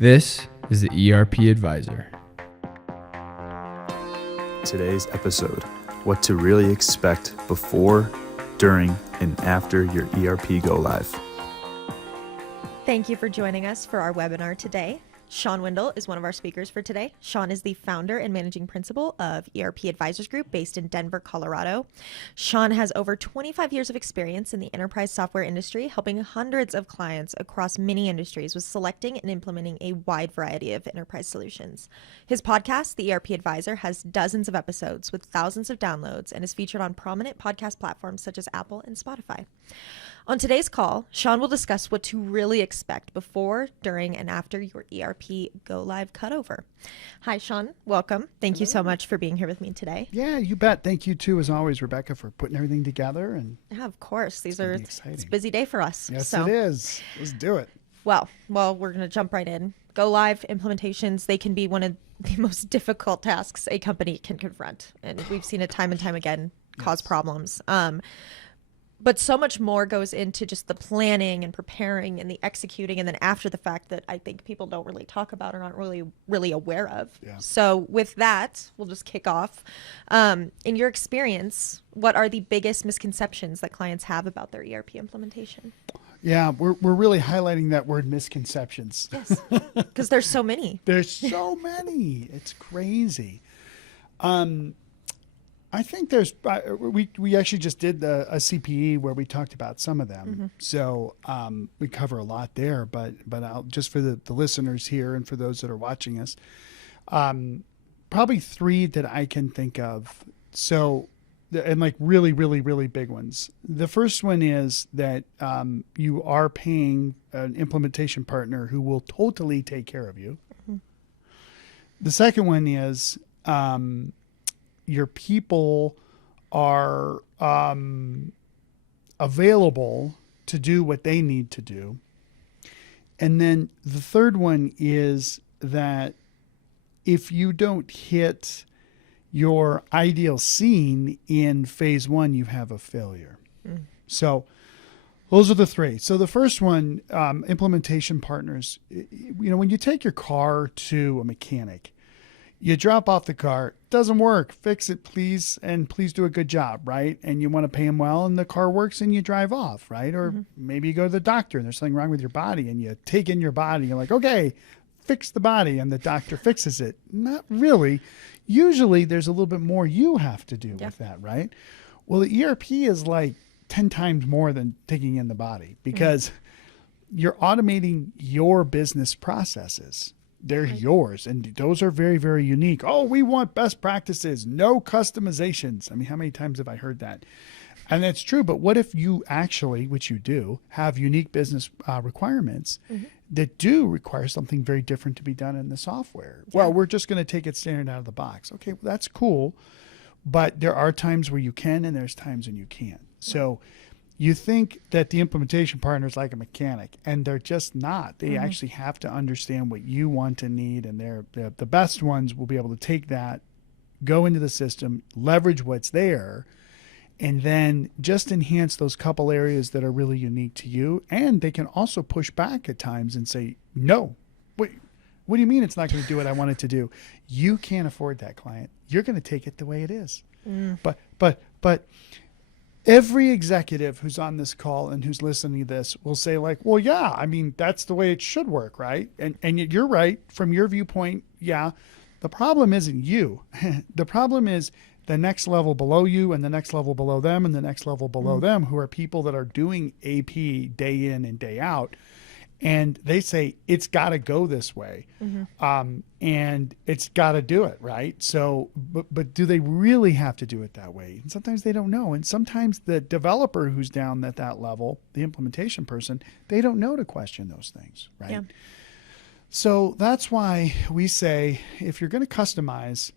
This is the ERP Advisor. Today's episode, what to really expect before, during, and after your ERP go live. Thank you for joining us for our webinar today. Shawn Windle is one of our speakers for today. Shawn is the founder and managing principal of ERP Advisors Group based in Denver, Colorado. Shawn has over 25 years of experience in the enterprise software industry, helping hundreds of clients across many industries with selecting and implementing a wide variety of enterprise solutions. His podcast, The ERP Advisor, has dozens of episodes with thousands of downloads and is featured on prominent podcast platforms such as Apple and Spotify. On today's call, Shawn will discuss what to really expect before, during, and after your ERP Go Live cutover. Hi, Shawn. Welcome. Thank you so much for being here with me today. Yeah, you bet. Thank you too, as always, Rebecca, for putting everything together. And yeah, of course. It's a busy day for us. Yes, it is. Let's do it. Well, we're going to jump right in. Go Live implementations, they can be one of the most difficult tasks a company can confront. And we've seen it time and time again cause problems. But so much more goes into just the planning and preparing and the executing, and then after the fact that I think people don't really talk about or aren't really aware of. Yeah. So with that, we'll just kick off. In your experience, what are the biggest misconceptions that clients have about their ERP implementation? Yeah, we're really highlighting that word misconceptions. Yes, because there's so many. There's so many. It's crazy. I think there's, we actually just did a CPE where we talked about some of them. Mm-hmm. So we cover a lot there, but I'll, just for the listeners here and for those that are watching us, probably three that I can think of. So, and like really, really, really big ones. The first one is that you are paying an implementation partner who will totally take care of you. Mm-hmm. The second one is, your people are available to do what they need to do. And then the third one is that if you don't hit your ideal scene in phase one, you have a failure. Mm. So those are the three. So the first one, implementation partners, when you take your car to a mechanic, you drop off the car, doesn't work, fix it, please, and please do a good job, right? And you want to pay them well, and the car works, and you drive off, right? Or maybe you go to the doctor, and there's something wrong with your body, and you take in your body, you're like, okay, fix the body, and the doctor fixes it. Not really. Usually, there's a little bit more you have to do with that, right? Well, the ERP is like 10 times more than taking in the body, because you're automating your business processes. They're yours, and those are very, very unique. Oh, we want best practices, no customizations. I mean, how many times have I heard that? And that's true, but what if you actually, which you do, have unique business requirements that do require something very different to be done in the software? Yeah. Well, we're just going to take it standard out of the box. Okay, well, that's cool, but there are times where you can, and there's times when you can't. So you think that the implementation partner is like a mechanic, and they're just not. They actually have to understand what you want and need, and they're the best ones will be able to take that, go into the system, leverage what's there, and then just enhance those couple areas that are really unique to you. And they can also push back at times and say, no, wait, what do you mean it's not going to do what I want it to do? You can't afford that, client. You're going to take it the way it is. But every executive who's on this call and who's listening to this will say like, well, yeah, I mean, that's the way it should work, right? And you're right. From your viewpoint, yeah. The problem isn't you. The problem is the next level below you and the next level below them and the next level below them, who are people that are doing AP day in and day out. And they say, it's got to go this way. And it's got to do it, right? So, but do they really have to do it that way? And sometimes they don't know. And sometimes the developer who's down at that level, the implementation person, they don't know to question those things, right? Yeah. So that's why we say, if you're going to customize,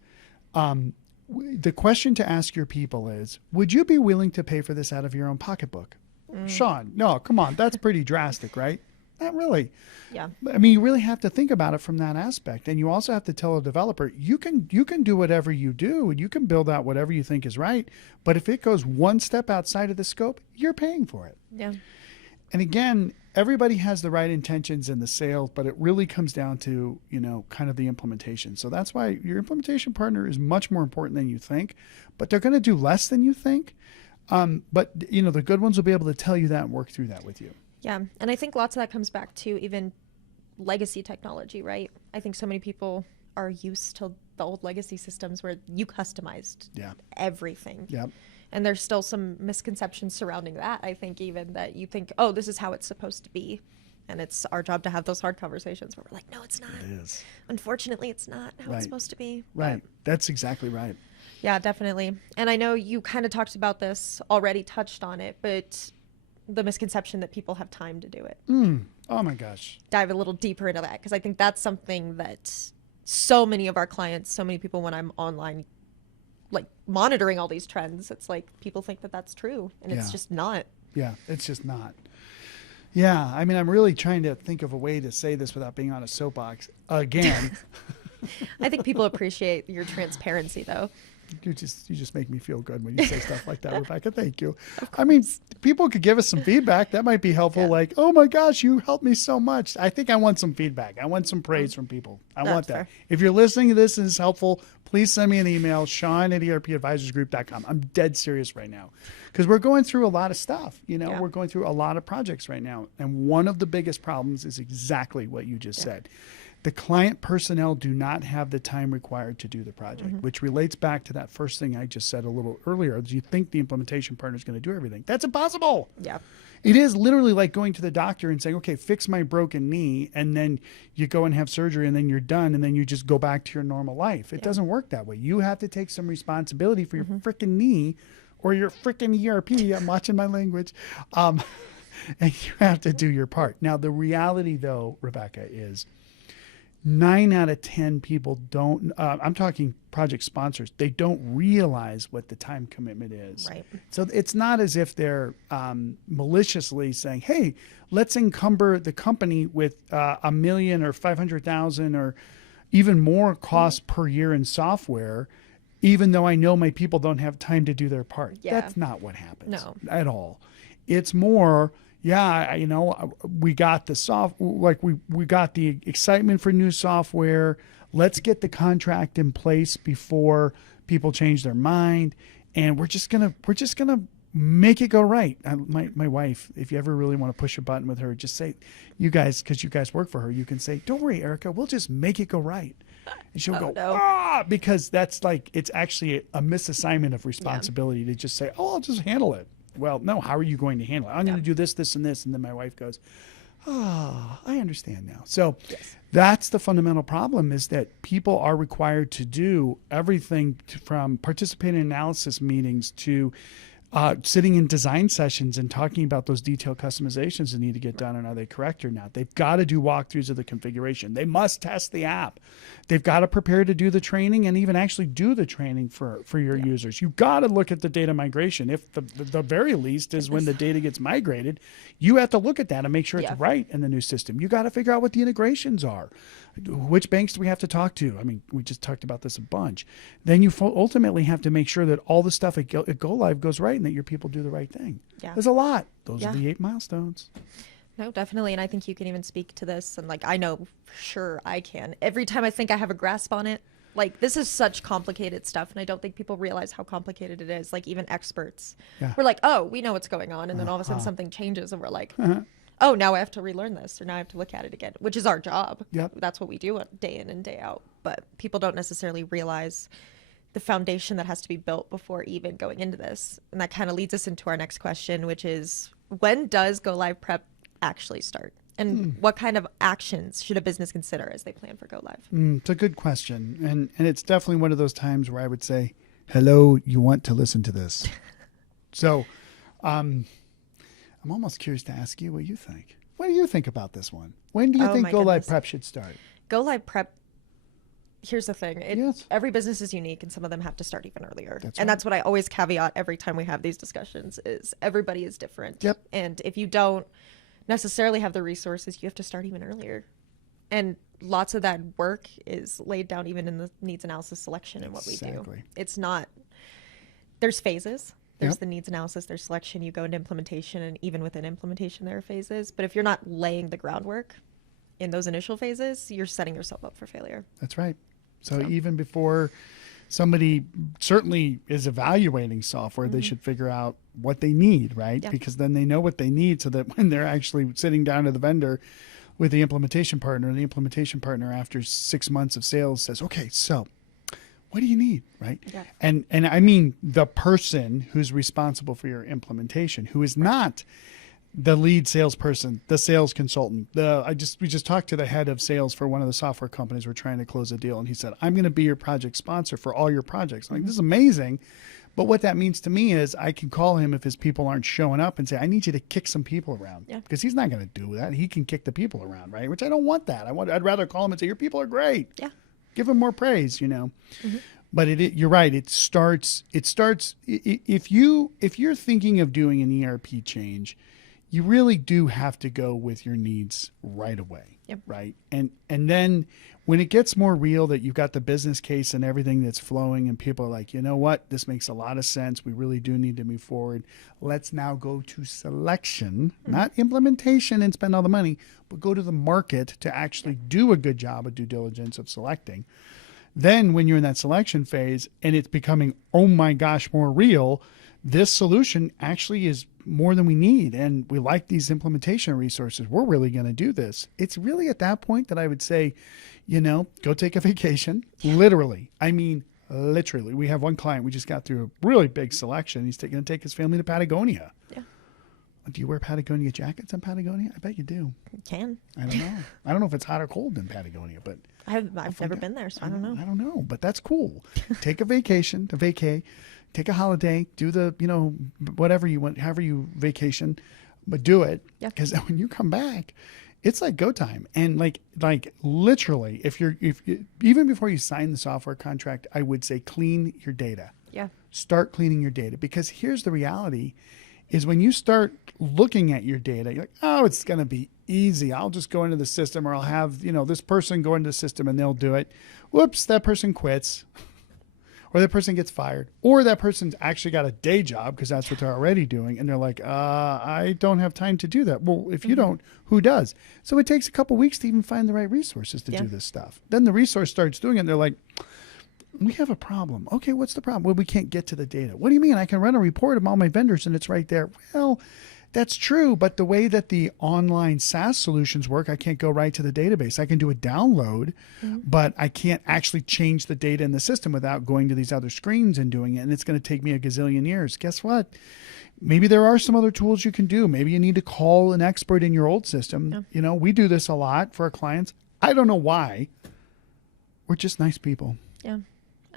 the question to ask your people is, would you be willing to pay for this out of your own pocketbook? Shawn, no, come on. That's pretty drastic, right? Not really. Yeah. I mean, you really have to think about it from that aspect. And you also have to tell a developer, you can do whatever you do, and you can build out whatever you think is right. But if it goes one step outside of the scope, you're paying for it. Yeah. And again, everybody has the right intentions in the sales, but it really comes down to, kind of the implementation. So that's why your implementation partner is much more important than you think, but they're going to do less than you think. But the good ones will be able to tell you that and work through that with you. Yeah. And I think lots of that comes back to even legacy technology, right? I think so many people are used to the old legacy systems where you customized everything. Yep. And there's still some misconceptions surrounding that. I think even that you think, oh, this is how it's supposed to be. And it's our job to have those hard conversations where we're like, no, it's not. It is. Unfortunately, it's not how it's supposed to be. Right. But That's exactly right. yeah, definitely. And I know you kind of talked about this already, touched on it, but the misconception that people have time to do it. Oh my gosh. Dive a little deeper into that, because I think that's something that so many of our clients, so many people when I'm online, like monitoring all these trends, it's like people think that that's true, and it's just not. Yeah, it's just not. Yeah, I mean, I'm really trying to think of a way to say this without being on a soapbox again. I think people appreciate your transparency, though. You just make me feel good when you say stuff like that, Rebecca. Thank you. I mean, people could give us some feedback. That might be helpful. Like, oh my gosh, you helped me so much. I think I want some feedback. I want some praise from people. I want that. Fair. If you're listening to this and it's helpful, please send me an email, Shawn@ERPadvisorsgroup.com. I'm dead serious right now because we're going through a lot of stuff. We're going through a lot of projects right now. And one of the biggest problems is exactly what you just said. The client personnel do not have the time required to do the project, which relates back to that first thing I just said a little earlier. You think the implementation partner is going to do everything. That's impossible. Yeah. It is literally like going to the doctor and saying, okay, fix my broken knee. And then you go and have surgery and then you're done. And then you just go back to your normal life. It doesn't work that way. You have to take some responsibility for your freaking knee or your freaking ERP. I'm watching my language. And you have to do your part. Now, the reality though, Rebecca, is 9 out of 10 people don't, I'm talking project sponsors, they don't realize what the time commitment is. Right. So it's not as if they're maliciously saying, hey, let's encumber the company with $1 million or 500,000 or even more costs per year in software, even though I know my people don't have time to do their part. Yeah. That's not what happens at all. It's more, we got the we got the excitement for new software. Let's get the contract in place before people change their mind, and we're just gonna make it go right. My wife, if you ever really want to push a button with her, just say, you guys, because you guys work for her, you can say, don't worry, Erica, we'll just make it go right. And she'll go, no. because that's like, it's actually a misassignment of responsibility to just say, oh, I'll just handle it. Well, no, how are you going to handle it? I'm going to do this, this, and this. And then my wife goes, I understand now. So that's the fundamental problem, is that people are required to do everything from participating in analysis meetings to sitting in design sessions and talking about those detailed customizations that need to get done and are they correct or not. They've got to do walkthroughs of the configuration. They must test the app. They've got to prepare to do the training and even actually do the training for your users. You've got to look at the data migration. If the very least is when the data gets migrated, you have to look at that and make sure it's right in the new system. You got to figure out what the integrations are. Which banks do we have to talk to? I mean, we just talked about this a bunch. Then you ultimately have to make sure that all the stuff at Go Live goes right and that your people do the right thing. Yeah. There's a lot. Those are the 8 milestones. No, definitely. And I think you can even speak to this. And I know for sure I can. Every time I think I have a grasp on it, this is such complicated stuff. And I don't think people realize how complicated it is. Even experts. Yeah. We're like, oh, we know what's going on. And then all of a sudden something changes and we're like, oh, now I have to relearn this, or now I have to look at it again, which is our job. Yep. That's what we do day in and day out. But people don't necessarily realize the foundation that has to be built before even going into this. And that kind of leads us into our next question, which is, when does Go Live prep actually start? And what kind of actions should a business consider as they plan for Go Live? It's a good question. And it's definitely one of those times where I would say, hello, you want to listen to this. So I'm almost curious to ask you what you think. What do you think about this one? When do you think Go Live prep should start? Go Live prep, here's the thing. Every business is unique, and some of them have to start even earlier. That's what I always caveat every time we have these discussions, is everybody is different. Yep. And if you don't necessarily have the resources, you have to start even earlier. And lots of that work is laid down even in the needs analysis selection and what we do. It's not, there's phases. There's the needs analysis, there's selection, you go into implementation, and even within implementation, there are phases. But if you're not laying the groundwork in those initial phases, you're setting yourself up for failure. That's right. So even before somebody certainly is evaluating software, they should figure out what they need, right? Yeah. Because then they know what they need, so that when they're actually sitting down to the vendor with the implementation partner after 6 months of sales says, okay, so what do you need, right? Yeah. And I mean the person who's responsible for your implementation, who is not the lead salesperson, the sales consultant. We just talked to the head of sales for one of the software companies. We're trying to close a deal, and he said, I'm going to be your project sponsor for all your projects. I'm like, this is amazing. But what that means to me is I can call him if his people aren't showing up and say, I need you to kick some people around. Yeah. Because he's not going to do that. He can kick the people around, right? Which I don't want that. I'd rather call him and say, your people are great. Yeah. Give them more praise, But you're right. It starts if you're thinking of doing an ERP change, you really do have to go with your needs right away. Yep. Right. And then when it gets more real that you've got the business case and everything that's flowing and people are like, you know what, this makes a lot of sense. We really do need to move forward. Let's now go to selection, not implementation and spend all the money, but go to the market to actually do a good job of due diligence of selecting. Then when you're in that selection phase and it's becoming, oh my gosh, more real, this solution actually is more than we need. And we like these implementation resources. We're really going to do this. It's really at that point that I would say, go take a vacation. Literally. I mean, literally. We have one client, we just got through a really big selection. He's going to take his family to Patagonia. Yeah. Do you wear Patagonia jackets in Patagonia? I bet you do. You can. I don't know. I don't know if it's hot or cold in Patagonia, but I've never been there, so I don't know. I don't know, but that's cool. Take a vacation, take a holiday, do the, whatever you want, however you vacation, but do it. Yeah. Because when you come back, it's like go time. And like literally, if even before you sign the software contract, I would say clean your data. Yeah. Start cleaning your data, because here's the reality is when you start looking at your data, you're like, oh, it's going to be easy. I'll just go into the system, or I'll have, this person go into the system and they'll do it. Whoops, that person quits, or that person gets fired, or that person's actually got a day job because that's what they're already doing. And they're like, I don't have time to do that. Well, if you don't, who does? So it takes a couple weeks to even find the right resources to do this stuff. Then the resource starts doing it and they're like, we have a problem. Okay, what's the problem? Well, we can't get to the data. What do you mean? I can run a report of all my vendors and it's right there. Well, that's true, but the way that the online SaaS solutions work, I can't go right to the database. I can do a download, but I can't actually change the data in the system without going to these other screens and doing it. And it's going to take me a gazillion years. Guess what? Maybe there are some other tools you can do. Maybe you need to call an expert in your old system. Yeah. We do this a lot for our clients. I don't know why. We're just nice people. Yeah.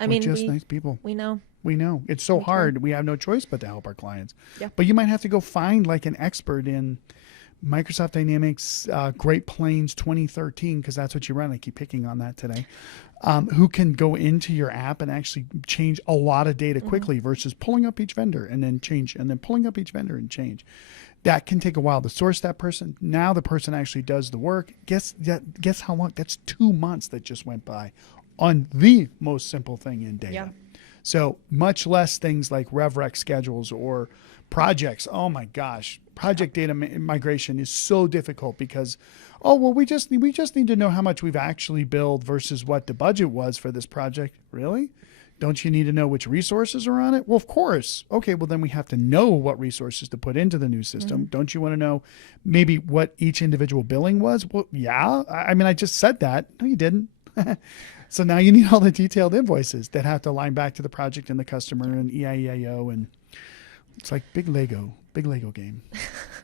We're just nice people. We know. We know. It's so hard. We have no choice but to help our clients. Yeah. But you might have to go find like an expert in Microsoft Dynamics Great Plains 2013, because that's what you run. I keep picking on that today. Who can go into your app and actually change a lot of data quickly versus pulling up each vendor and then change, and then pulling up each vendor and change. That can take a while to source that person. Now the person actually does the work. Guess how long? That's 2 months that just went by on the most simple thing in data. Yeah. So much less things like RevRec schedules or projects. Oh my gosh, project data migration is so difficult because, we just need to know how much we've actually billed versus what the budget was for this project. Really? Don't you need to know which resources are on it? Well, of course. Okay, well then we have to know what resources to put into the new system. Don't you want to know maybe what each individual billing was? Well, yeah. I mean, I just said that. No, you didn't. So now you need all the detailed invoices that have to align back to the project and the customer and EIEIO, and it's like big Lego game.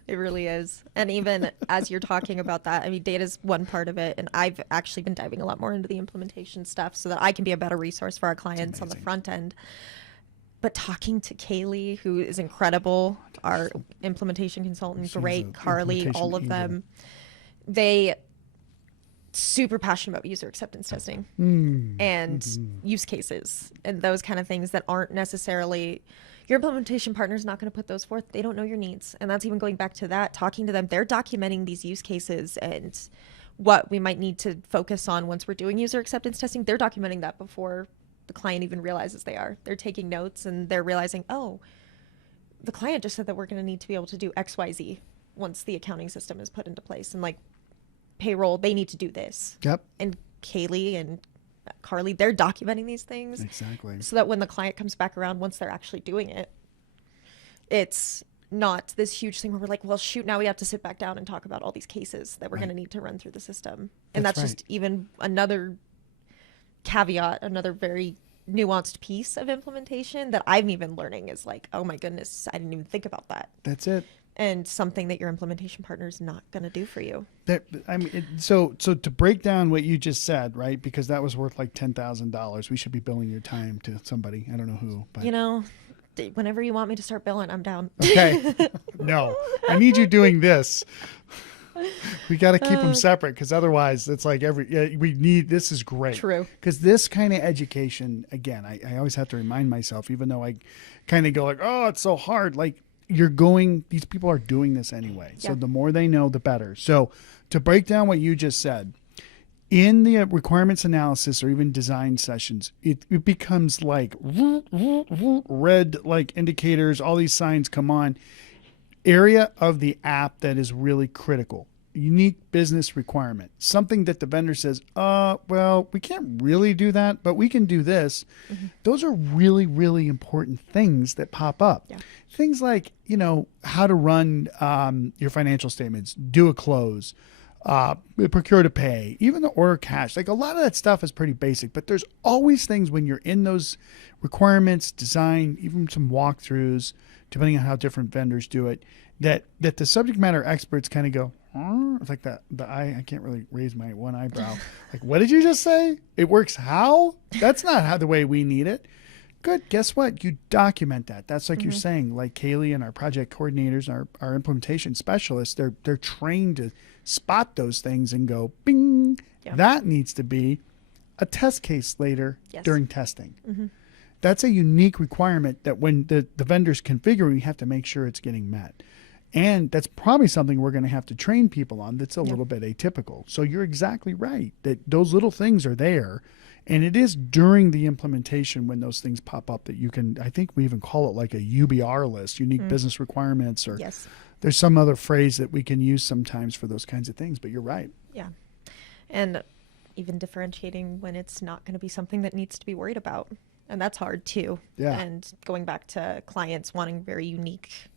It really is. And even as you're talking about that, I mean, data's one part of it. And I've actually been diving a lot more into the implementation stuff so that I can be a better resource for our clients on the front end. But talking to Kaylee, who is incredible, our implementation consultant, great, Carly, all of them, they super passionate about user acceptance testing and use cases and those kind of things that aren't necessarily, your implementation partner is not going to put those forth. They don't know your needs. And that's even going back to that, talking to them, they're documenting these use cases and what we might need to focus on once we're doing user acceptance testing. They're documenting that before the client even realizes they are. They're taking notes and they're realizing, oh, the client just said that we're going to need to be able to do XYZ once the accounting system is put into place. And like payroll, they need to do this. Yep. And Kaylee and Carly, they're documenting these things. Exactly. So that when the client comes back around, once they're actually doing it, it's not this huge thing where we're like, well, shoot, now we have to sit back down and talk about all these cases that we're going to need to run through the system. And that's just even another caveat, another very nuanced piece of implementation that I'm even learning is like, oh my goodness, I didn't even think about that. That's it. And something that your implementation partner is not going to do for you. So to break down what you just said, right? Because that was worth like $10,000. We should be billing your time to somebody. I don't know who, but whenever you want me to start billing, I'm down. Okay. No, I need you doing this. We got to keep them separate because otherwise it's like this is great. True. Because this kind of education, again, I always have to remind myself, even though I kind of go like, oh, it's so hard. Like these people are doing this anyway. So the more they know, the better. So to break down what you just said, in the requirements analysis or even design sessions, it becomes like red like indicators, all these signs come on. Area of the app that is really critical. Unique business requirement. Something that the vendor says, well, we can't really do that, but we can do this. Mm-hmm. Those are really, really important things that pop up. Yeah. Things like, how to run your financial statements, do a close, procure to pay, even the order cash. Like a lot of that stuff is pretty basic, but there's always things when you're in those requirements, design, even some walkthroughs, depending on how different vendors do it, that the subject matter experts kind of go, it's like I can't really raise my one eyebrow. Like, what did you just say? It works how? That's not how the way we need it. Good. Guess what? You document that. That's like you're saying, like Kaylee and our project coordinators, our implementation specialists, they're trained to spot those things and go, bing. Yeah. That needs to be a test case later during testing. Mm-hmm. That's a unique requirement that when the vendors configure, we have to make sure it's getting met. And that's probably something we're going to have to train people on that's a little bit atypical. So you're exactly right that those little things are there. And it is during the implementation when those things pop up that you can, I think we even call it like a UBR list, unique business requirements, or there's some other phrase that we can use sometimes for those kinds of things. But you're right. Yeah. And even differentiating when it's not going to be something that needs to be worried about. And that's hard too. Yeah. And going back to clients wanting very unique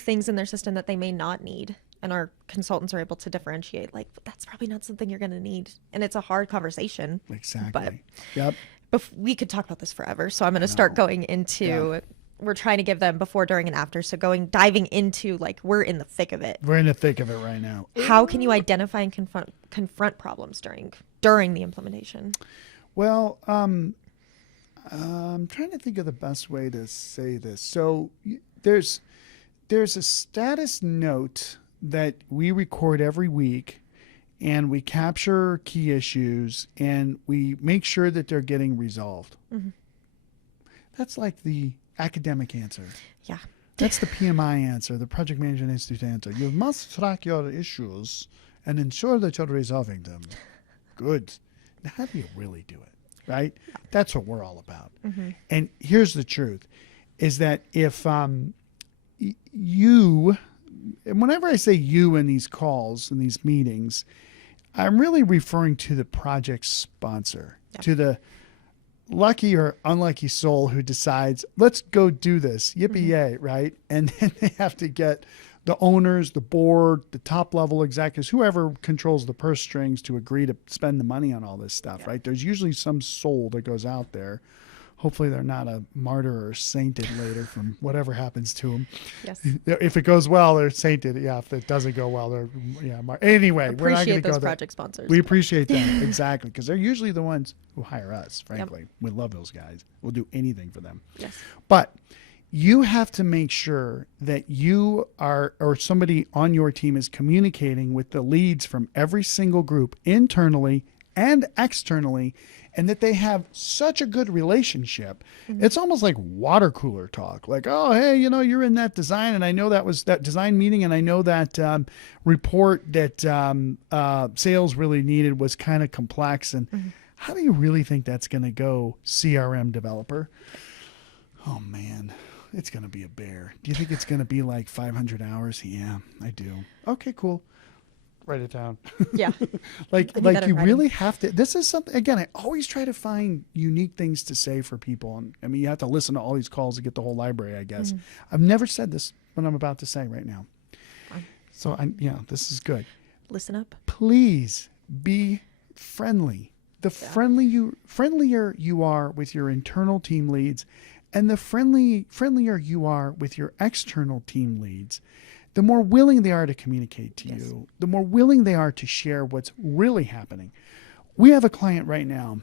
things in their system that they may not need. And our consultants are able to differentiate, like, that's probably not something you're going to need. And it's a hard conversation. Exactly. But we could talk about this forever. So I'm going to start going into, we're trying to give them before, during, and after. So diving into, like, we're in the thick of it. We're in the thick of it right now. How can you identify and confront problems during the implementation? Well, I'm trying to think of the best way to say this. So there's a status note that we record every week, and we capture key issues, and we make sure that they're getting resolved. Mm-hmm. That's like the academic answer. Yeah. That's the PMI answer, the Project Management Institute answer. You must track your issues and ensure that you're resolving them. Good. Now, how do you really do it? Right? That's what we're all about. Mm-hmm. And here's the truth, is that if you, and whenever I say you in these calls, in these meetings, I'm really referring to the project sponsor, to the lucky or unlucky soul who decides, let's go do this, yippee-yay, right? And then they have to get the owners, the board, the top level executives, whoever controls the purse strings to agree to spend the money on all this stuff, right? There's usually some soul that goes out there. Hopefully they're not a martyr or sainted later from whatever happens to them. Yes. If it goes well, they're sainted. Yeah. If it doesn't go well, they're anyway. We're not going to go there. Project sponsors. We appreciate them exactly, because they're usually the ones who hire us. Frankly, we love those guys. We'll do anything for them. Yes. But you have to make sure that you are, or somebody on your team is communicating with the leads from every single group internally and externally, and that they have such a good relationship. Mm-hmm. It's almost like water cooler talk. Like, oh, hey, you're in that design, and I know that was that design meeting, and I know that report that sales really needed was kind of complex. And how do you really think that's going to go, CRM developer? Oh, man. it's going to be a bear. Do you think it's going to be like 500 hours? Yeah, I do. Okay, cool. Write it down. Yeah. like I need that in you writing. really have to. This is something, again, I always try to find unique things to say for people. And I mean, you have to listen to all these calls to get the whole library, I guess. I've never said this, what I'm about to say right now. Fine. So this is good. Listen up. Please be friendly. The friendlier you are with your internal team leads, and the friendlier you are with your external team leads, the more willing they are to communicate to you, the more willing they are to share what's really happening. We have a client right now.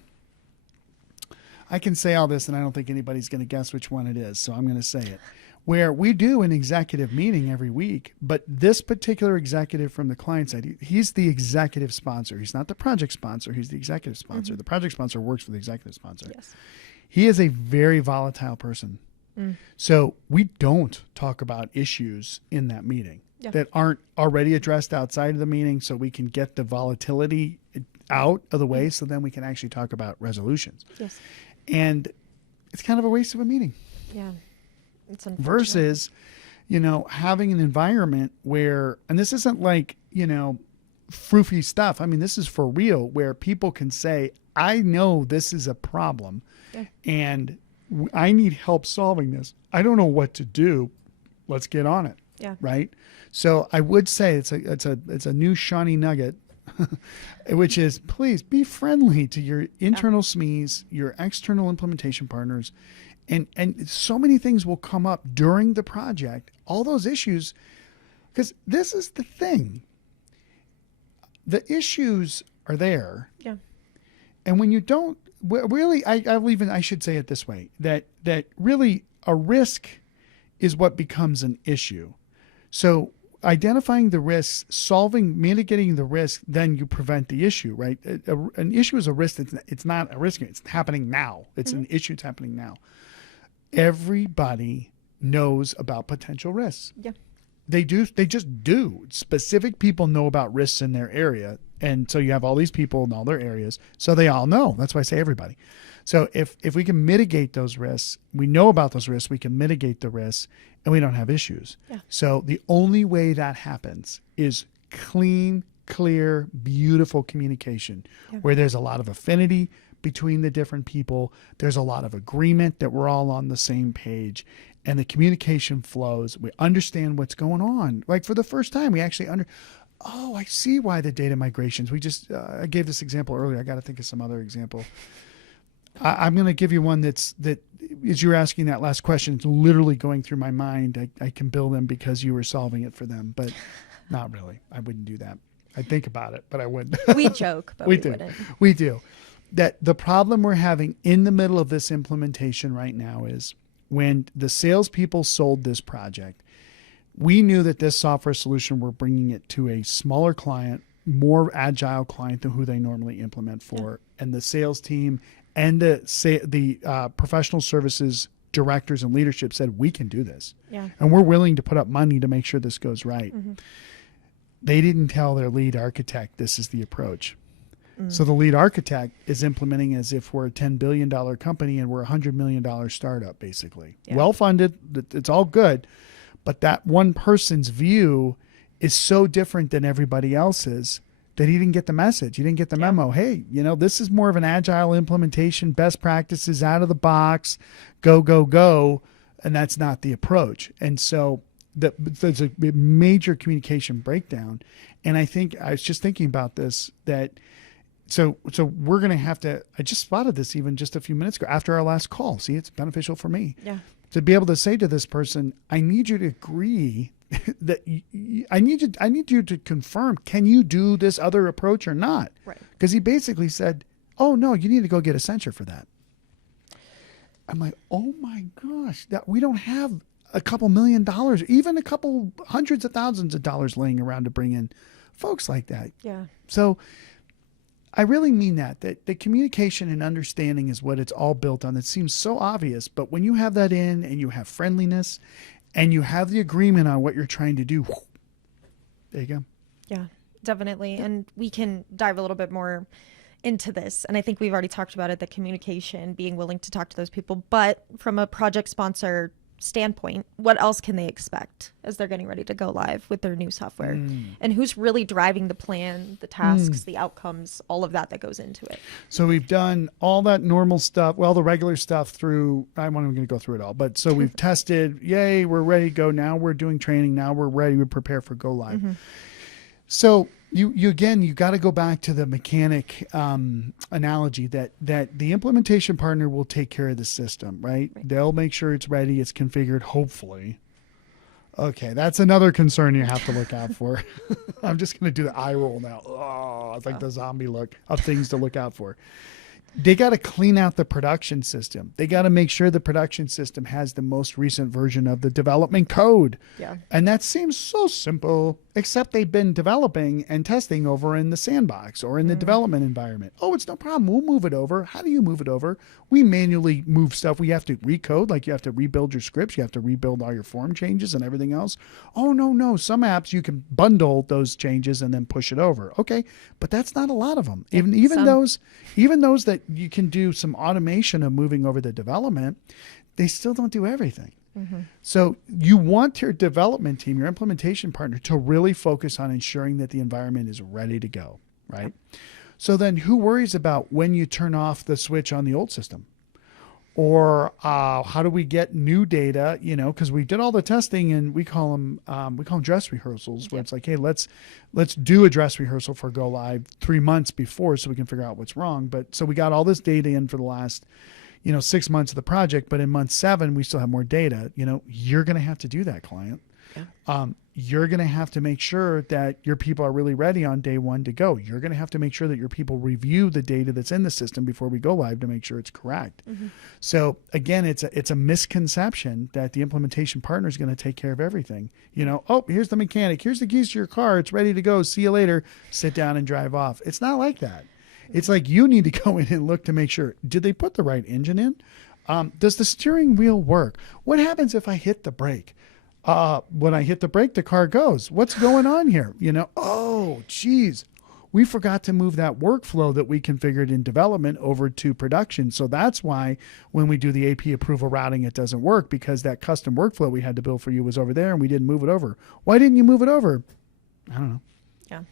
I can say all this, and I don't think anybody's going to guess which one it is, so I'm going to say it. Where we do an executive meeting every week, but this particular executive from the client side, he's the executive sponsor. He's not the project sponsor. He's the executive sponsor. The project sponsor works for the executive sponsor. Yes. He is a very volatile person. So we don't talk about issues in that meeting that aren't already addressed outside of the meeting, so we can get the volatility out of the way, so then we can actually talk about resolutions. Yes. And it's kind of a waste of a meeting. Yeah. It's unfortunate. Versus, having an environment where, and this isn't like, froofy stuff. I mean, this is for real, where people can say, I know this is a problem and I need help solving this. I don't know what to do. Let's get on it. Yeah. Right. So I would say it's a new shiny nugget, which is, please be friendly to your internal SMEs, your external implementation partners. And so many things will come up during the project, all those issues, because this is the thing. The issues are there. Yeah. And when you don't, really, I should say it this way, that really a risk is what becomes an issue. So identifying the risks, mitigating the risk, then you prevent the issue, right? An issue is a risk. It's not a risk. It's happening now. It's an issue that's happening now. Everybody knows about potential risks. Yeah. They do. They just do. Specific people know about risks in their area. And so you have all these people in all their areas. So they all know. That's why I say everybody. So if we can mitigate those risks, we know about those risks, we can mitigate the risks, and we don't have issues. Yeah. So the only way that happens is clean, clear, beautiful communication where there's a lot of affinity between the different people. There's a lot of agreement that we're all on the same page, and the communication flows. We understand what's going on. Like for the first time, we actually oh, I see why the data migrations. We just, I gave this example earlier. I got to think of some other example. I'm going to give you one that as you're asking that last question, it's literally going through my mind. I can bill them because you were solving it for them, but not really. I wouldn't do that. I'd think about it, but I wouldn't. We joke, but we wouldn't. We do. That the problem we're having in the middle of this implementation right now is when the salespeople sold this project, we knew that this software solution, we're bringing it to a smaller client, more agile client than who they normally implement for. Yeah. And the sales team and the professional services directors and leadership said, we can do this. Yeah. And we're willing to put up money to make sure this goes right. Mm-hmm. They didn't tell their lead architect this is the approach. So the lead architect is implementing as if we're a $10 billion company and we're a $100 million startup, basically. Yeah. Well-funded, it's all good. But that one person's view is so different than everybody else's that he didn't get the message. He didn't get the memo. Hey, this is more of an agile implementation, best practices out of the box, go. And that's not the approach. And so there's a major communication breakdown. And I think I was just thinking about this, so we're going to have to, I just spotted this even just a few minutes ago after our last call. See, it's beneficial for me. Yeah. To be able to say to this person, I need you to agree that I need you to confirm, can you do this other approach or not? Right. Because he basically said, oh no, you need to go get a censure for that. I'm like, oh my gosh, that we don't have a couple $1 million, even a couple hundreds of thousands of dollars laying around to bring in folks like that. Yeah. So I really mean that the communication and understanding is what it's all built on. It seems so obvious, but when you have that in and you have friendliness and you have the agreement on what you're trying to do, there you go. Yeah, definitely. And we can dive a little bit more into this. And I think we've already talked about it, the communication, being willing to talk to those people. But from a project sponsor standpoint, what else can they expect as they're getting ready to go live with their new software? And who's really driving the plan, the tasks, the outcomes, all of that goes into it? So we've done all that normal stuff, well, the regular stuff through, I'm not even going to go through it all, but so we've tested, yay, we're ready to go. Now we're doing training. Now we're ready to prepare for go live. So you again, you got to go back to the mechanic analogy that the implementation partner will take care of the system, right? They'll make sure it's ready, it's configured, hopefully. Okay, that's another concern you have to look out for. I'm just going to do the eye roll now. Oh, it's like the zombie look of things to look out for. They got to clean out the production system. They got to make sure the production system has the most recent version of the development code. Yeah. And that seems so simple, except they've been developing and testing over in the sandbox or in the development environment. Oh, it's no problem. We'll move it over. How do you move it over? We manually move stuff. We have to recode, like you have to rebuild your scripts. You have to rebuild all your form changes and everything else. Oh, no. Some apps you can bundle those changes and then push it over. Okay, but that's not a lot of them. Even those that you can do some automation of moving over the development, they still don't do everything. So you want your development team, your implementation partner, to really focus on ensuring that the environment is ready to go, right? So then who worries about when you turn off the switch on the old system? Or how do we get new data, because we did all the testing and we call them dress rehearsals, where it's like, hey, let's do a dress rehearsal for go live 3 months before so we can figure out what's wrong. But so we got all this data in for the last 6 months of the project, but in month 7, we still have more data. You're going to have to do that, client. Yeah. You're going to have to make sure that your people are really ready on day 1 to go. You're going to have to make sure that your people review the data that's in the system before we go live to make sure it's correct. So again, it's a misconception that the implementation partner is going to take care of everything. Oh, here's the mechanic. Here's the keys to your car. It's ready to go. See you later. Sit down and drive off. It's not like that. It's like you need to go in and look to make sure, did they put the right engine in? Does the steering wheel work? What happens if I hit the brake? When I hit the brake, the car goes. What's going on here? Oh, geez. We forgot to move that workflow that we configured in development over to production. So that's why when we do the AP approval routing, it doesn't work, because that custom workflow we had to build for you was over there and we didn't move it over. Why didn't you move it over? I don't know. Yeah.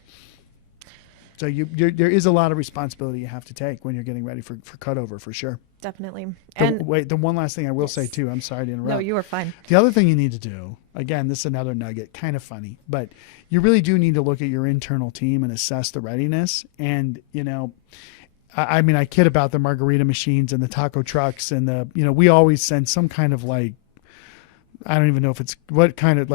So there is a lot of responsibility you have to take when you're getting ready for cutover, for sure. Definitely. The one last thing I will say too, I'm sorry to interrupt. No, you are fine. The other thing you need to do, again, this is another nugget, kind of funny, but you really do need to look at your internal team and assess the readiness. And, I kid about the margarita machines and the taco trucks and we always send some kind of I don't even know if it's what kind of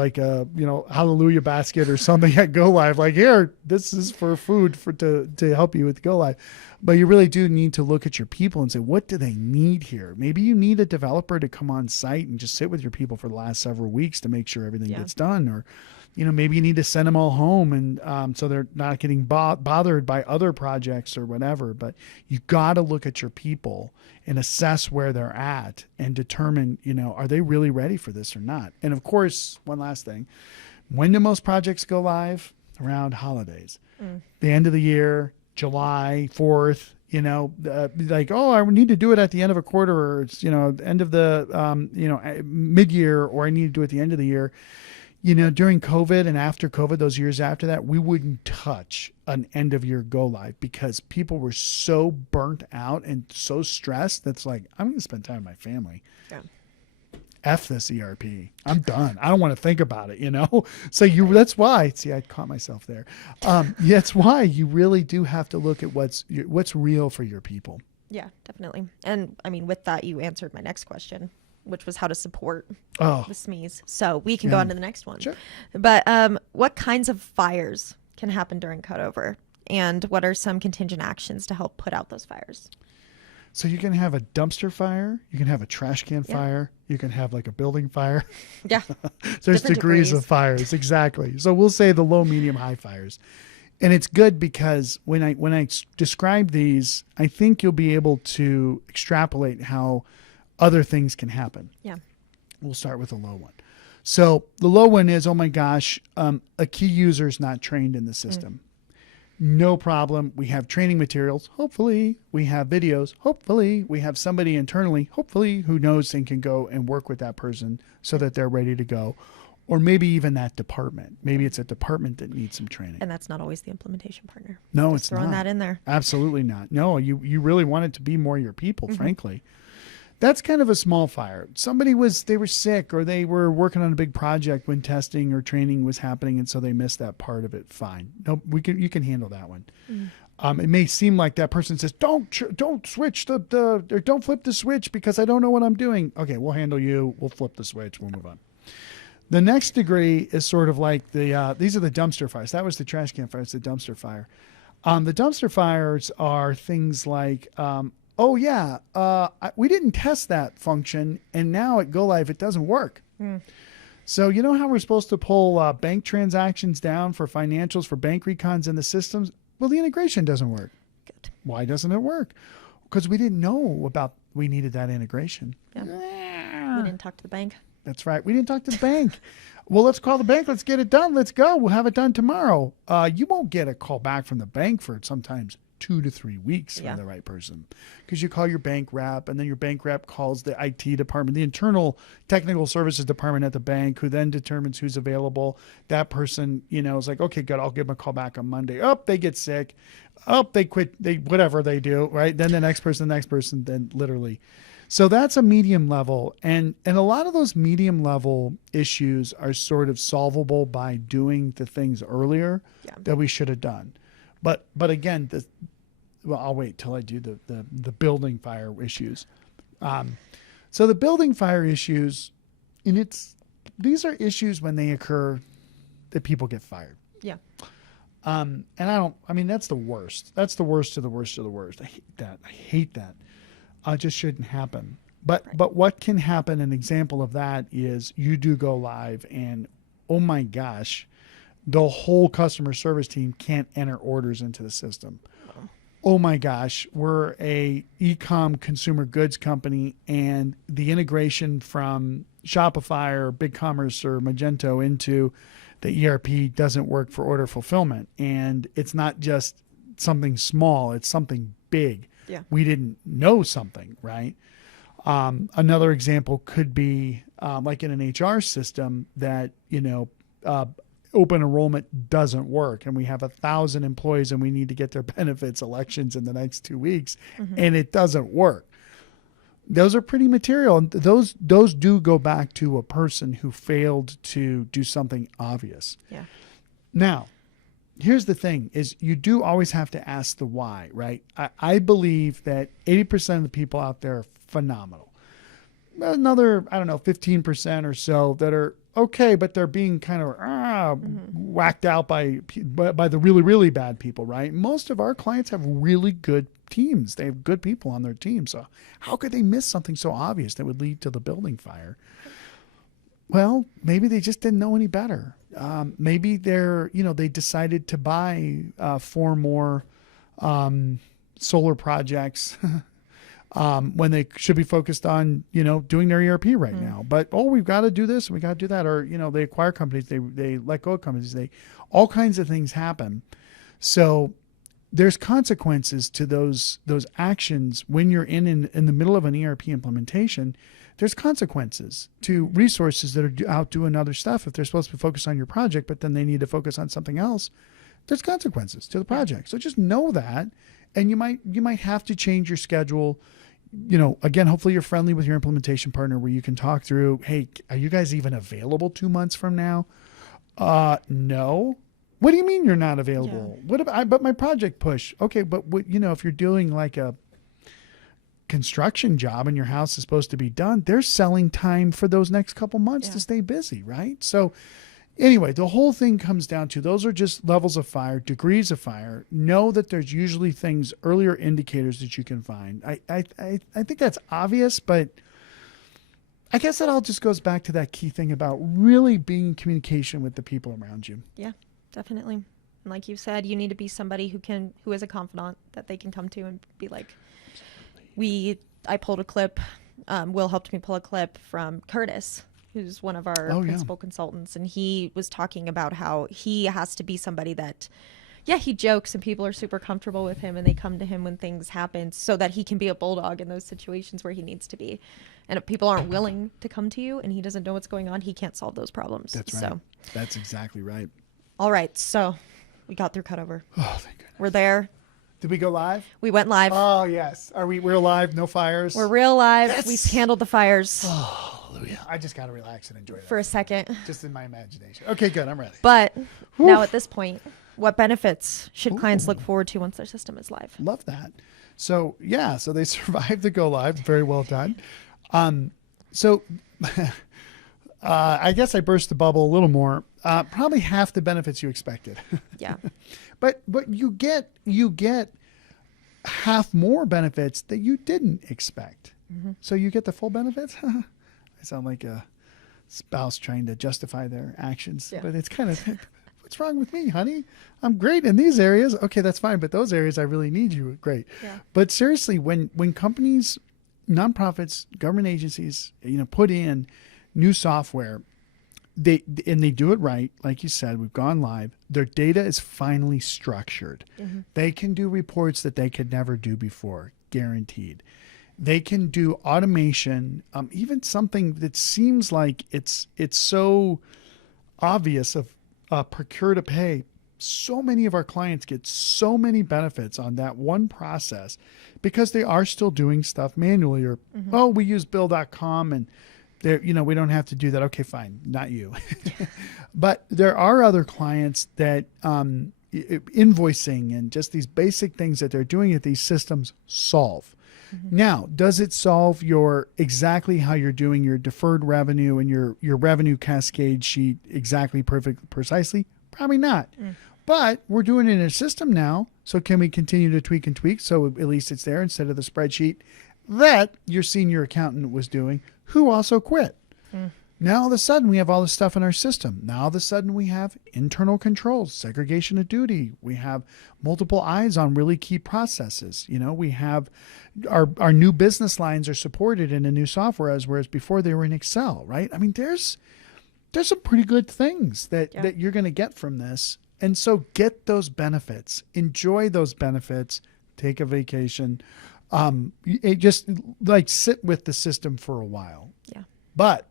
hallelujah basket or something at go live, like, here, this is for food to help you with go live. But you really do need to look at your people and say, what do they need here? Maybe you need a developer to come on site and just sit with your people for the last several weeks to make sure everything gets done. Or, maybe you need to send them all home and so they're not getting bothered by other projects or whatever. But you got to look at your people and assess where they're at and determine, are they really ready for this or not? And of course, one last thing, when do most projects go live? Around holidays, the end of the year, July 4th, I need to do it at the end of a quarter, or it's, end of the, mid-year, or I need to do it at the end of the year. During COVID and after COVID, those years after that, we wouldn't touch an end of year go live because people were so burnt out and so stressed. That's like, I'm going to spend time with my family. Yeah. F this ERP. I'm done. I don't want to think about it, So that's why, see, I caught myself there. That's why you really do have to look at what's real for your people. Yeah, definitely. And with that, you answered my next question, which was how to support the SMEs. So we can go on to the next one. Sure. But what kinds of fires can happen during cutover? And what are some contingent actions to help put out those fires? So you can have a dumpster fire, you can have a trash can fire, you can have a building fire. Yeah. There's degrees of fires, exactly. So we'll say the low, medium, high fires. And it's good because when I describe these, I think you'll be able to extrapolate how other things can happen. Yeah. We'll start with a low one. So the low one is, oh my gosh, a key user is not trained in the system. No problem. We have training materials. Hopefully we have videos. Hopefully we have somebody internally, hopefully, who knows and can go and work with that person so that they're ready to go. Or maybe even that department. Maybe it's a department that needs some training. And that's not always the implementation partner. No, Just it's throwing not. that in there. Absolutely not. No, you really want it to be more your people, frankly. That's kind of a small fire. They were sick, or they were working on a big project when testing or training was happening, and so they missed that part of it. Fine. No, you can handle that one. It may seem like that person says, don't switch or don't flip the switch because I don't know what I'm doing. Okay, we'll handle you. We'll flip the switch. We'll move on. The next degree is sort of like these are the dumpster fires. That was the trash can fire. It's the dumpster fire. The dumpster fires are things like, we didn't test that function, and now at Go Live it doesn't work. So you know how we're supposed to pull bank transactions down for financials for bank recons in the systems? Well, the integration doesn't work. Good. Why doesn't it work? Because we didn't know we needed that integration. Yeah. We didn't talk to the bank. That's right. We didn't talk to the bank. Well, let's call the bank. Let's get it done. Let's go. We'll have it done tomorrow. You won't get a call back from the bank for sometimes 2 to 3 weeks from the right person, because you call your bank rep, and then your bank rep calls the IT department, the internal technical services department at the bank, who then determines who's available. That person, is like, okay, good. I'll give them a call back on Monday. Oh, they get sick. Oh, they quit. Whatever they do, right? Then the next person, then literally. So that's a medium level. And a lot of those medium level issues are sort of solvable by doing the things earlier that we should have done. But again, I'll wait till I do the building fire issues. So the building fire issues, and these are issues when they occur that people get fired. Yeah. And that's the worst. That's the worst of the worst of the worst. I hate that. It just shouldn't happen. But what can happen, an example of that is you do go live and, oh my gosh, the whole customer service team can't enter orders into the system. Oh my gosh, we're a e-com consumer goods company, and the integration from Shopify or BigCommerce or Magento into the ERP doesn't work for order fulfillment. And it's not just something small, it's something big. Yeah. We didn't know something, right? Another example could be like in an HR system that, open enrollment doesn't work, and we have 1,000 employees and we need to get their benefits elections in the next 2 weeks, and it doesn't work. Those are pretty material, and those do go back to a person who failed to do something obvious. Yeah. Now, here's the thing is you do always have to ask the why, right? I believe that 80% of the people out there are phenomenal. Another, 15% or so that are okay, but they're being kind of whacked out by the really, really bad people, right? Most of our clients have really good teams. They have good people on their team. So how could they miss something so obvious that would lead to the building fire? Well, maybe they just didn't know any better. Maybe they decided to buy 4 more solar projects when they should be focused on, doing their ERP right now. But, we've got to do this and we got to do that. Or, they acquire companies, they let go of companies, all kinds of things happen. So there's consequences to those actions when you're in the middle of an ERP implementation. There's consequences to resources that are out doing other stuff. If they're supposed to be focused on your project, but then they need to focus on something else, there's consequences to the project. So just know that, and you might have to change your schedule. Again, hopefully you're friendly with your implementation partner where you can talk through, hey, are you guys even available 2 months from now? No. What do you mean you're not available? Yeah. But my project push. Okay, but if you're doing like a construction job and your house is supposed to be done, they're selling time for those next couple months to stay busy, right? So anyway, the whole thing comes down to those are just levels of fire, degrees of fire. Know that there's usually things, earlier indicators that you can find. I think that's obvious, but I guess that all just goes back to that key thing about really being in communication with the people around you. Yeah, definitely. And like you said, you need to be somebody who is a confidant that they can come to and be like, I pulled a clip, Will helped me pull a clip from Curtis, who's one of our principal consultants. And he was talking about how he has to be somebody that, Yeah, he jokes and people are super comfortable with him and they come to him when things happen so that he can be a bulldog in those situations where he needs to be. And if people aren't willing to come to you and he doesn't know what's going on, he can't solve those problems. That's right. So, That's exactly right. all right. So we got through cutover. Oh, thank goodness. We're there. Did we go live? We went live. Oh, yes. We're live? No fires? We're real live. Yes. We handled the fires Hallelujah. I just got to relax and enjoy that. for a second. Just in my imagination. Okay, good. I'm ready. But now at this point, what benefits should clients look forward to once their system is live? Love that. So, yeah. So they survived the go live. Very well done. So I guess I burst the bubble a little more. Probably half the benefits you expected. Yeah. But you get half more benefits that you didn't expect. Mm-hmm. So you get the full benefits. I sound like a spouse trying to justify their actions, Yeah. but it's kind of, what's wrong with me, honey? I'm great in these areas. Okay, that's fine, but those areas I really need you. Great. Yeah. But seriously, when companies, nonprofits, government agencies, put in new software, they do it right. Like you said, we've gone live. Their data is finally structured. Mm-hmm. They They can do reports that they could never do before, guaranteed. They can do automation, even something that seems like it's so obvious of procure to pay. So many of our clients get so many benefits on that one process because they are still doing stuff manually or, we use bill.com and there, we don't have to do that. Okay, fine. Not you. But there are other clients that invoicing and just these basic things that they're doing at these systems solve. Now, does it solve exactly how you're doing your deferred revenue and your revenue cascade sheet exactly precisely? Probably not. But we're doing it in a system now. So can we continue to tweak and tweak so at least it's there instead of the spreadsheet that your senior accountant was doing, who also quit? Now all of a sudden we have all this stuff in our system. Now all of a sudden we have internal controls, segregation of duty. We have multiple eyes on really key processes. We have our new business lines are supported in a new software whereas before they were in Excel, right? I mean, there's some pretty good things that you're going to get from this. And so get those benefits, enjoy those benefits, take a vacation. Just like sit with the system for a while. Yeah. But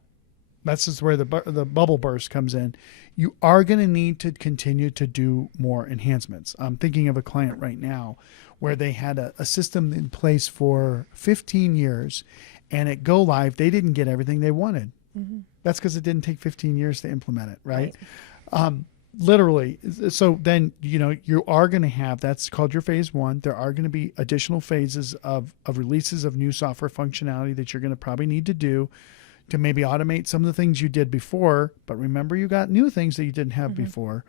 that's just where the bubble burst comes in. You are going to need to continue to do more enhancements. I'm thinking of a client right now where they had a system in place for 15 years and at go live, they didn't get everything they wanted. Mm-hmm. That's because it didn't take 15 years to implement it, right? Literally. So then, you are going to have, that's called your phase one. There are going to be additional phases of releases of new software functionality that you're going to probably need to do to maybe automate some of the things you did before. But remember, you got new things that you didn't have before.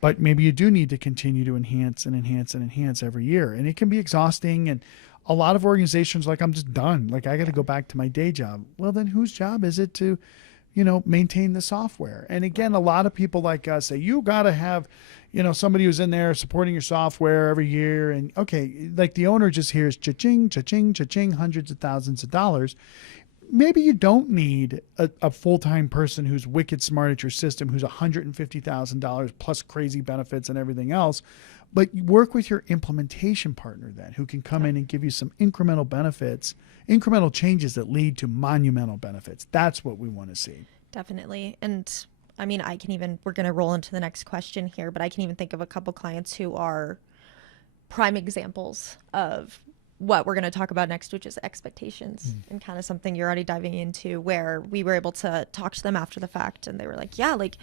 But maybe you do need to continue to enhance and enhance and enhance every year. And it can be exhausting. And a lot of organizations like, I'm just done. Like, I got to go back to my day job. Well, then whose job is it to maintain the software? And again, a lot of people like us say, you got to have, somebody who's in there supporting your software every year. And okay, like the owner just hears cha-ching, cha-ching, cha-ching, hundreds of thousands of dollars. Maybe you don't need a full-time person who's wicked smart at your system, who's $150,000 plus crazy benefits and everything else. But work with your implementation partner then, who can come in and give you some incremental benefits, incremental changes that lead to monumental benefits. That's what we want to see. Definitely. And I mean, we're going to roll into the next question here, but I can even think of a couple clients who are prime examples of what we're going to talk about next, which is expectations and kind of something you're already diving into, where we were able to talk to them after the fact. And they were like, yeah, like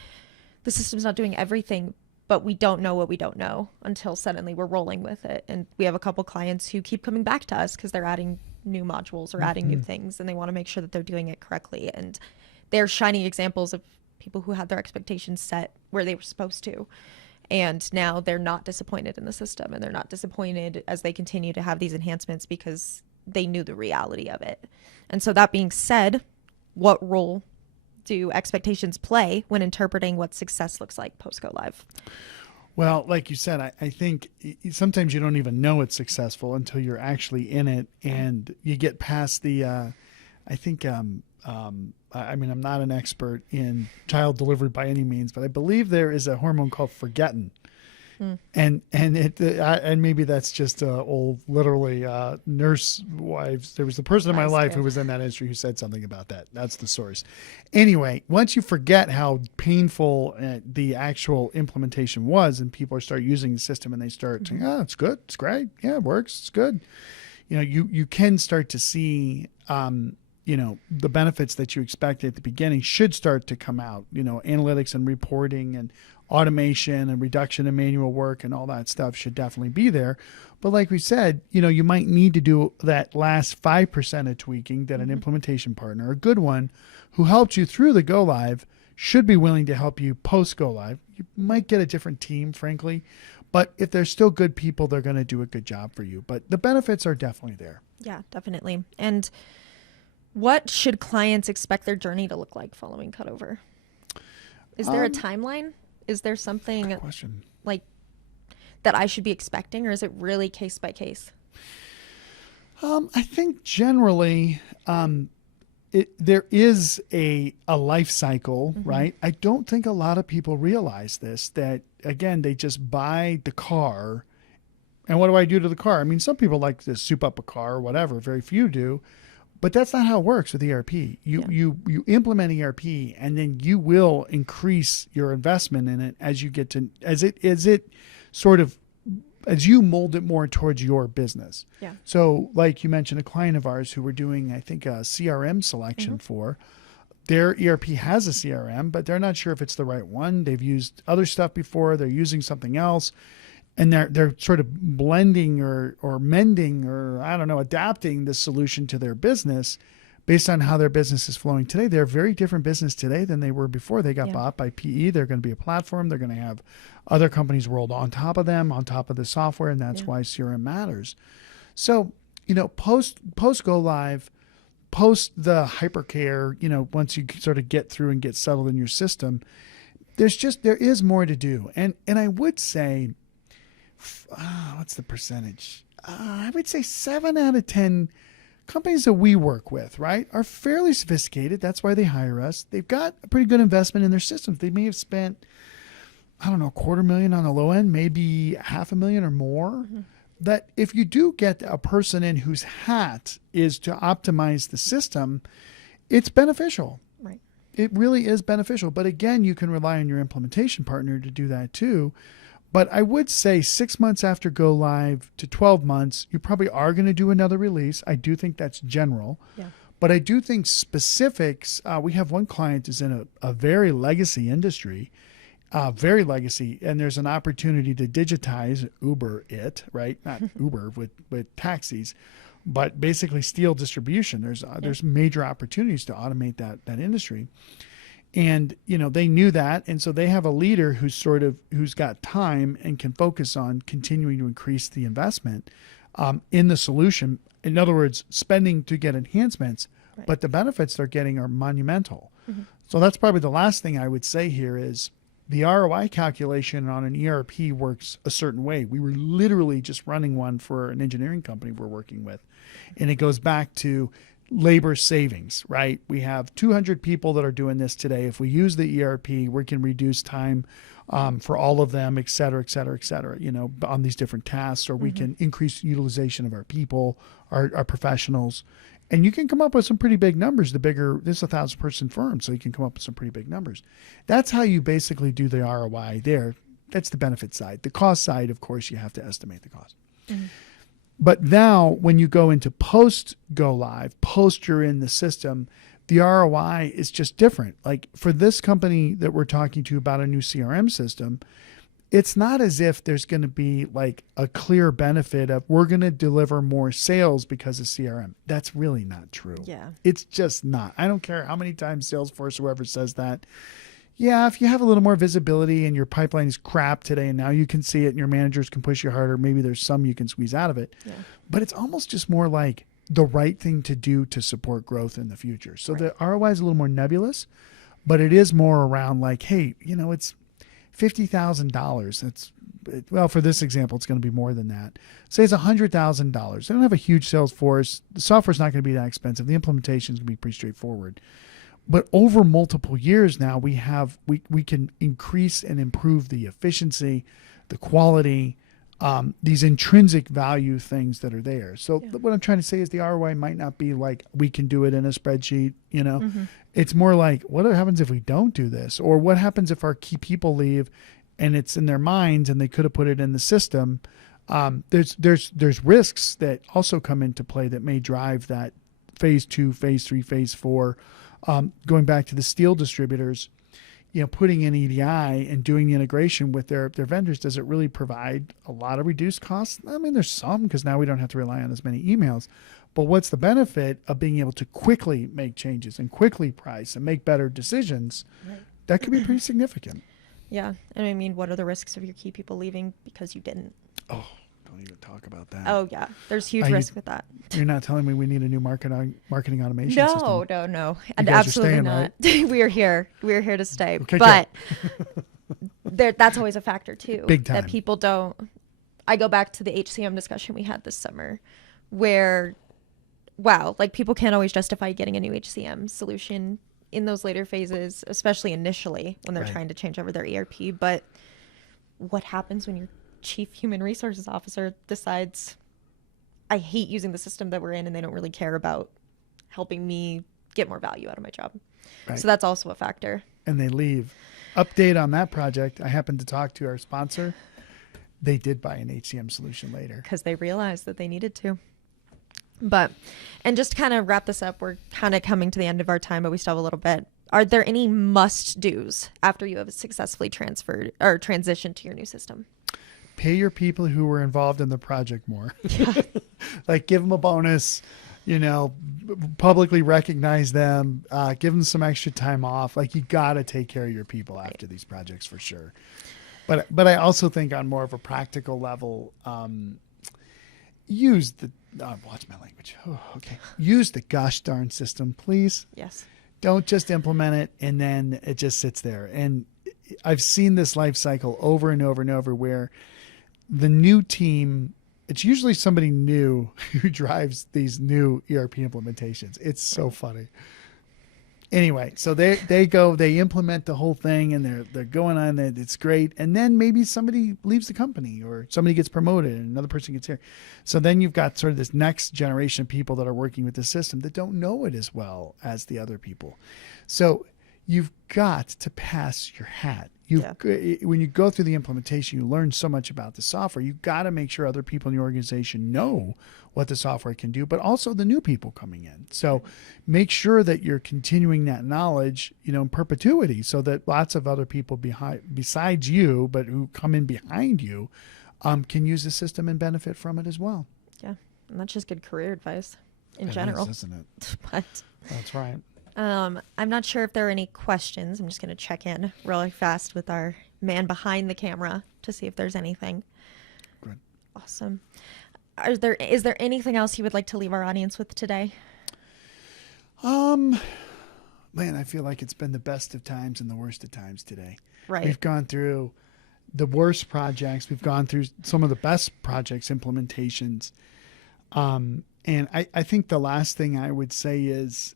the system's not doing everything, but we don't know what we don't know until suddenly we're rolling with it. And we have a couple clients who keep coming back to us because they're adding new modules or adding new things, and they want to make sure that they're doing it correctly. And they're shining examples of people who had their expectations set where they were supposed to. And now they're not disappointed in the system, and they're not disappointed as they continue to have these enhancements because they knew the reality of it. And so that being said, what role do expectations play when interpreting what success looks like post go live? Well, like you said, I think sometimes you don't even know it's successful until you're actually in it and you get past the, I mean, I'm not an expert in child delivery by any means, but I believe there is a hormone called forgettin. And maybe that's just old, literally nurse wives. There was the person in my life who was in that industry who said something about that. That's the source. Anyway, once you forget how painful the actual implementation was, and people start using the system and they start saying, "Oh, it's good, it's great, yeah, it works, it's good." You can start to see, the benefits that you expect at the beginning should start to come out. Analytics and reporting and automation and reduction in manual work and all that stuff should definitely be there. But like we said, you might need to do that last 5% of tweaking that an implementation partner, a good one who helped you through the go live, should be willing to help you post go live. You might get a different team, frankly, but if they're still good people, they're going to do a good job for you. But the benefits are definitely there. Yeah, definitely. And what should clients expect their journey to look like following cutover? Is there a timeline? Is there something like that I should be expecting, or is it really case by case? I think generally there is a life cycle, right? I don't think a lot of people realize this, that again, they just buy the car. And what do I do to the car? I mean, some people like to soup up a car or whatever. Very few do. But that's not how it works with ERP. You implement ERP, and then you will increase your investment in it as you get to as you mold it more towards your business. Yeah. So, like you mentioned, a client of ours who we're doing, I think, a CRM selection for. Their ERP has a CRM, but they're not sure if it's the right one. They've used other stuff before. They're using something else. And they're sort of blending or mending or, I don't know, adapting the solution to their business based on how their business is flowing today. They're a very different business today than they were before they got bought by PE. They're going to be a platform. They're going to have other companies rolled on top of them, on top of the software, and that's why CRM matters. So, post go live, post the hypercare, once you sort of get through and get settled in your system, there is more to do. And I would say, what's the percentage? I would say 7 out of 10 companies that we work with, right, are fairly sophisticated. That's why they hire us. They've got a pretty good investment in their systems. They may have spent, $250,000 on the low end, maybe $500,000 or more. That if you do get a person in whose hat is to optimize the system, it's beneficial. Right. It really is beneficial. But again, you can rely on your implementation partner to do that too. But I would say 6 months after go live to 12 months, you probably are going to do another release. I do think that's general. Yeah. But I do think specifics, we have one client who's in a very legacy industry, very legacy, and there's an opportunity to digitize Uber it, right? Not Uber with taxis, but basically steel distribution. There's major opportunities to automate that industry. And, they knew that. And so they have a leader who's got time and can focus on continuing to increase the investment in the solution. In other words, spending to get enhancements, but the benefits they're getting are monumental. So that's probably the last thing I would say here is the ROI calculation on an ERP works a certain way. We were literally just running one for an engineering company we're working with. And it goes back to labor savings, right? We have 200 people that are doing this today. If we use the ERP, we can reduce time for all of them, et cetera, et cetera, et cetera, on these different tasks, or we can increase utilization of our people, our professionals. And you can come up with some pretty big numbers. This is a 1,000-person firm, so you can come up with some pretty big numbers. That's how you basically do the ROI there. That's the benefit side. The cost side, of course, you have to estimate the cost. But now when you go into post go live, post you're in the system, the ROI is just different. Like for this company that we're talking to about a new CRM system, it's not as if there's going to be like a clear benefit of we're going to deliver more sales because of CRM. That's really not true. Yeah. It's just not. I don't care how many times Salesforce, whoever says that. Yeah, if you have a little more visibility and your pipeline is crap today and now you can see it and your managers can push you harder, maybe there's some you can squeeze out of it. Yeah. But it's almost just more like the right thing to do to support growth in the future. So the ROI is a little more nebulous, but it is more around like, hey, it's $50,000. For this example, it's going to be more than that. Say it's $100,000. They don't have a huge sales force. The software's not going to be that expensive. The implementation is going to be pretty straightforward. But over multiple years now, we can increase and improve the efficiency, the quality, these intrinsic value things that are there. So what I'm trying to say is the ROI might not be like we can do it in a spreadsheet, you know. It's more like what happens if we don't do this, or what happens if our key people leave and it's in their minds and they could have put it in the system. There's risks that also come into play that may drive that phase 2, phase 3, phase 4. Going back to the steel distributors, you know, putting in EDI and doing the integration with their vendors, does it really provide a lot of reduced costs? I mean, there's some, because now we don't have to rely on as many emails. But what's the benefit of being able to quickly make changes and quickly price and make better decisions? Right. That could be pretty significant. Yeah. And I mean, what are the risks of your key people leaving because you didn't? Oh, don't even talk about that. Oh, yeah. There's huge risk with that. You're not telling me we need a new marketing automation system? No. Absolutely staying, not. Right? We are here. We're here to stay. Okay, but that's always a factor, too. Big time. That people don't. I go back to the HCM discussion we had this summer where, wow, like people can't always justify getting a new HCM solution in those later phases, especially initially when they're trying to change over their ERP. But what happens when your chief human resources officer decides, I hate using the system that we're in, and they don't really care about helping me get more value out of my job? Right. So that's also a factor. And they leave. Update on that project. I happened to talk to our sponsor. They did buy an HCM solution later. Because they realized that they needed to. But, and just to kind of wrap this up, we're kind of coming to the end of our time, but we still have a little bit. Are there any must-dos after you have successfully transferred or transitioned to your new system? Pay your people who were involved in the project more. Yeah. Like give them a bonus, you know, publicly recognize them, give them some extra time off. Like you got to take care of your people after these projects for sure. But I also think on more of a practical level, use the, watch my language. Oh, okay. Use the gosh darn system, please. Yes. Don't just implement it and then it just sits there. And I've seen this life cycle over and over and over where the new team, it's usually somebody new who drives these new ERP implementations. It's so funny. Anyway, so they go, they implement the whole thing and they're going on, it's great. And then maybe somebody leaves the company or somebody gets promoted and another person gets here. So then you've got sort of this next generation of people that are working with the system that don't know it as well as the other people. So you've got to pass your hat. When you go through the implementation, you learn so much about the software. You've got to make sure other people in the organization know what the software can do, but also the new people coming in. So make sure that you're continuing that knowledge, you know, in perpetuity, so that lots of other people besides you, but who come in behind you, can use the system and benefit from it as well. Yeah, and that's just good career advice in general, isn't it? But that's right. I'm not sure if there are any questions. I'm just going to check in really fast with our man behind the camera to see if there's anything. Good. Awesome. Is there anything else you would like to leave our audience with today? Man, I feel like it's been the best of times and the worst of times today. Right. We've gone through the worst projects. We've gone through some of the best projects, implementations. And I think the last thing I would say is,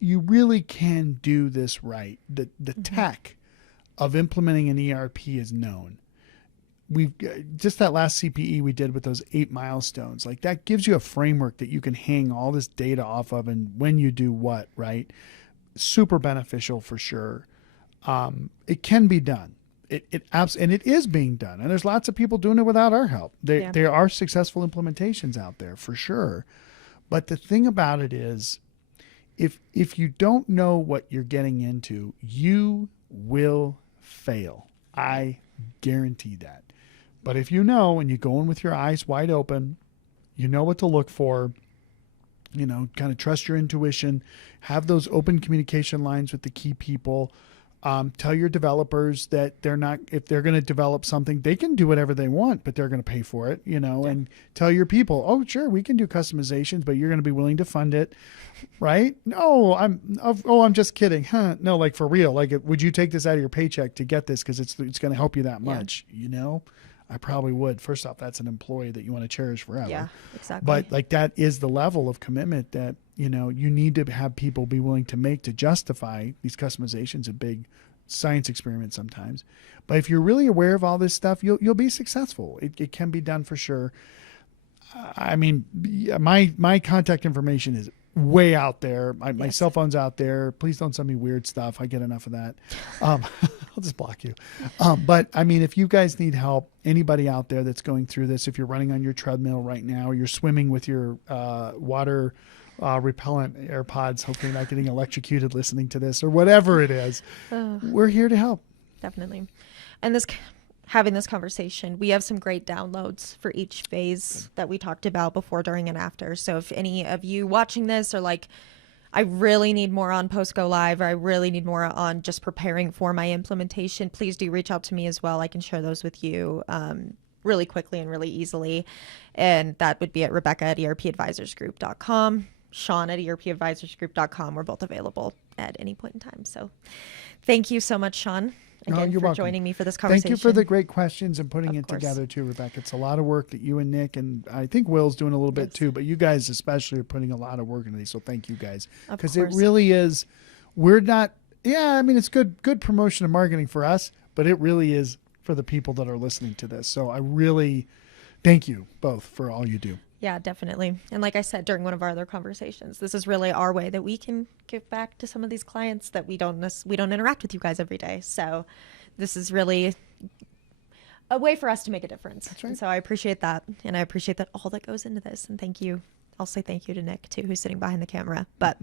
you really can do this right. The tech of implementing an ERP is known. We've just that last CPE we did with those 8 milestones, like that gives you a framework that you can hang all this data off of and when you do what, right? Super beneficial for sure. It can be done. And it is being done. And there's lots of people doing it without our help. There are successful implementations out there for sure. But the thing about it is, if you don't know what you're getting into, you will fail. I guarantee that. But if you know and you go in with your eyes wide open, you know what to look for, you know, kind of trust your intuition, have those open communication lines with the key people, tell your developers that if they're going to develop something, they can do whatever they want, but they're going to pay for it, you know, and tell your people, oh, sure, we can do customizations, but you're going to be willing to fund it. Right? No, I'm just kidding. Huh? No, like for real. Like, would you take this out of your paycheck to get this? Cause it's going to help you that much, you know? I probably would. First off, that's an employee that you want to cherish forever. Yeah, exactly. But like that is the level of commitment that, you know, you need to have people be willing to make to justify these customizations of big science experiment sometimes. But if you're really aware of all this stuff, you'll be successful. It can be done for sure. I mean, my contact information is way out there. My cell phone's out there. Please don't send me weird stuff. I get enough of that. I'll just block you. But I mean, if you guys need help, anybody out there that's going through this, if you're running on your treadmill right now, you're swimming with your water repellent AirPods, hopefully not getting electrocuted listening to this, or whatever it is, we're here to help. Definitely. And having this conversation, we have some great downloads for each phase that we talked about before, during, and after. So if any of you watching this are like, I really need more on post go live, or I really need more on just preparing for my implementation, please do reach out to me as well. I can share those with you really quickly and really easily. And that would be at Rebecca@ERPadvisorsgroup.com, Shawn at ERPadvisorsgroup.com. We're both available at any point in time. So thank you so much, Shawn, again, you're for welcome. joining me for this conversation. Thank you for the great questions and putting Of it course. together too, Rebecca. It's a lot of work that you and Nick, and I think Will's doing a little bit too, but you guys especially are putting a lot of work into these. So thank you guys. Of Because it course. really is, we're not, I mean, it's good promotion and marketing for us, but it really is for the people that are listening to this. So I really thank you both for all you do. Yeah, definitely. And like I said during one of our other conversations, this is really our way that we can give back to some of these clients that we don't interact with you guys every day. So this is really a way for us to make a difference. That's right. And so I appreciate that. And I appreciate that all that goes into this. And thank you. I'll say thank you to Nick too, who's sitting behind the camera. But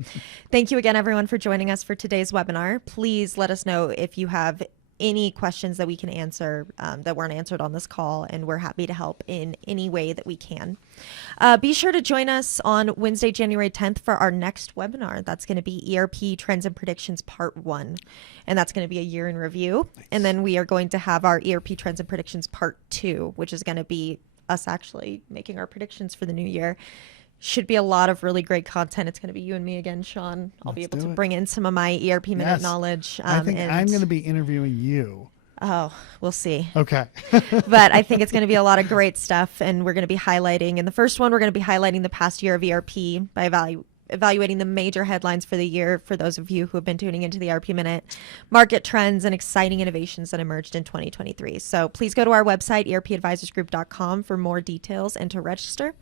thank you again, everyone, for joining us for today's webinar. Please let us know if you have any questions that we can answer that weren't answered on this call, and we're happy to help in any way that we can. Be sure to join us on Wednesday, January 10th for our next webinar. That's going to be ERP Trends and Predictions Part 1, and that's going to be a year in review. Nice. And then we are going to have our ERP Trends and Predictions Part 2, which is going to be us actually making our predictions for the new year. Should be a lot of really great content. It's going to be you and me again, Shawn. I'll be able to bring in some of my ERP Minute knowledge. I think I'm going to be interviewing you. Oh, we'll see. Okay. But I think it's going to be a lot of great stuff, and we're going to be highlighting. In the first one, we're going to be highlighting the past year of ERP by evaluating the major headlines for the year for those of you who have been tuning into the ERP Minute, market trends, and exciting innovations that emerged in 2023. So please go to our website, ERPadvisorsgroup.com, for more details and to register.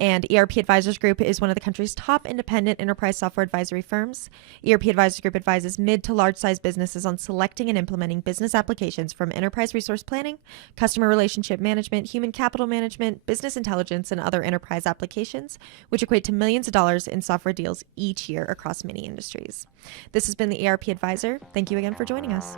And ERP Advisors Group is one of the country's top independent enterprise software advisory firms. ERP Advisors Group advises mid to large-sized businesses on selecting and implementing business applications from enterprise resource planning, customer relationship management, human capital management, business intelligence, and other enterprise applications, which equate to millions of dollars in software deals each year across many industries. This has been the ERP Advisor. Thank you again for joining us.